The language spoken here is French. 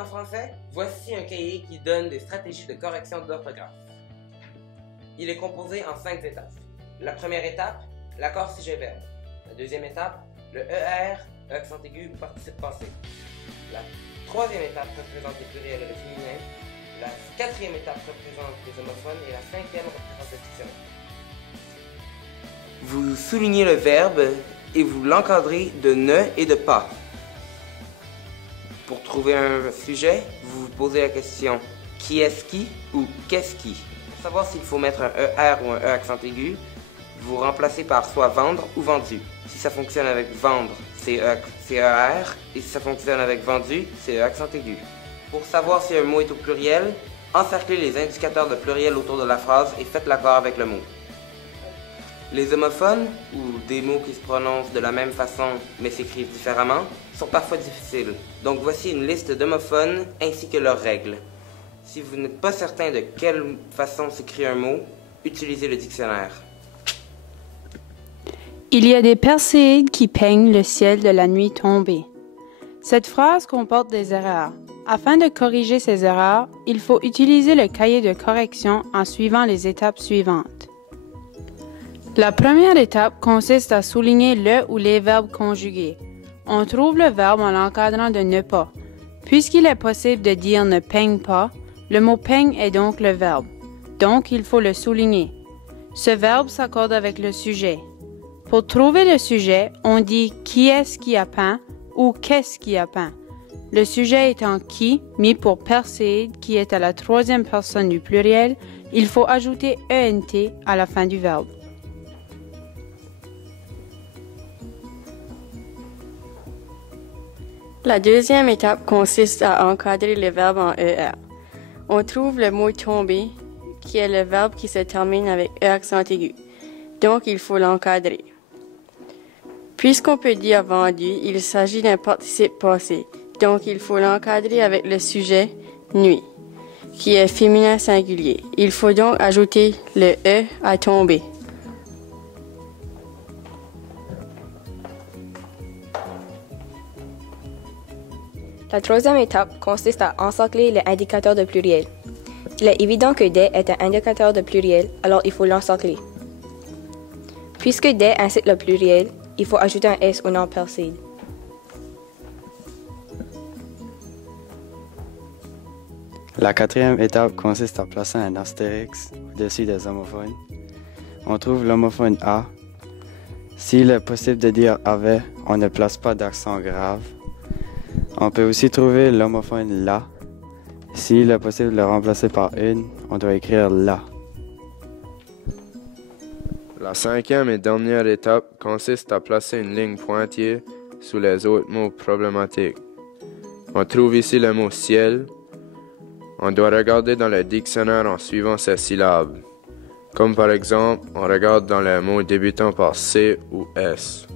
en français, voici un cahier qui donne des stratégies de correction d'orthographe. Il est composé en 5 étapes. La première étape, l'accord sujet-verbe. La deuxième étape, le ER, accent aigu ou participe passé. La troisième étape représente les pluriels et le féminin. La quatrième étape représente les homophones et la cinquième représente le dictionnaire. Vous soulignez le verbe et vous l'encadrez de ne et de pas. Pour trouver un sujet, vous vous posez la question qui est-ce qui ou qu'est-ce qui. Pour savoir s'il faut mettre un ER ou un E accent aigu, vous remplacez par soit vendre ou vendu. Si ça fonctionne avec vendre, c'est ER, et si ça fonctionne avec vendu, c'est E accent aigu. Pour savoir si un mot est au pluriel, encerclez les indicateurs de pluriel autour de la phrase et faites l'accord avec le mot. Les homophones, ou des mots qui se prononcent de la même façon mais s'écrivent différemment, sont parfois difficiles. Donc voici une liste d'homophones ainsi que leurs règles. Si vous n'êtes pas certain de quelle façon s'écrit un mot, utilisez le dictionnaire. Il y a des perséides qui peignent le ciel de la nuit tombée. Cette phrase comporte des erreurs. Afin de corriger ces erreurs, il faut utiliser le cahier de correction en suivant les étapes suivantes. La première étape consiste à souligner le ou les verbes conjugués. On trouve le verbe en l'encadrant de ne pas. Puisqu'il est possible de dire ne peigne pas, le mot peigne est donc le verbe. Donc, il faut le souligner. Ce verbe s'accorde avec le sujet. Pour trouver le sujet, on dit qui est-ce qui a peint ou qu'est-ce qui a peint. Le sujet étant qui, mis pour perséide, qui est à la troisième personne du pluriel, il faut ajouter ENT à la fin du verbe. La deuxième étape consiste à encadrer le verbe en ER. On trouve le mot tomber, qui est le verbe qui se termine avec E accent aigu. Donc, il faut l'encadrer. Puisqu'on peut dire vendu, il s'agit d'un participe passé. Donc, il faut l'encadrer avec le sujet nuit, qui est féminin singulier. Il faut donc ajouter le E à tomber. La troisième étape consiste à encercler l'indicateur de pluriel. Il est évident que des est un indicateur de pluriel, alors il faut l'encercler. Puisque des incite le pluriel, il faut ajouter un S au nom perséide. La quatrième étape consiste à placer un astérix au-dessus des homophones. On trouve l'homophone A. S'il est possible de dire avait, on ne place pas d'accent grave. On peut aussi trouver l'homophone la. S'il est possible de le remplacer par une, on doit écrire la. La cinquième et dernière étape consiste à placer une ligne pointillée sous les autres mots problématiques. On trouve ici le mot ciel. On doit regarder dans le dictionnaire en suivant ses syllabes. Comme par exemple, on regarde dans les mots débutant par C ou S.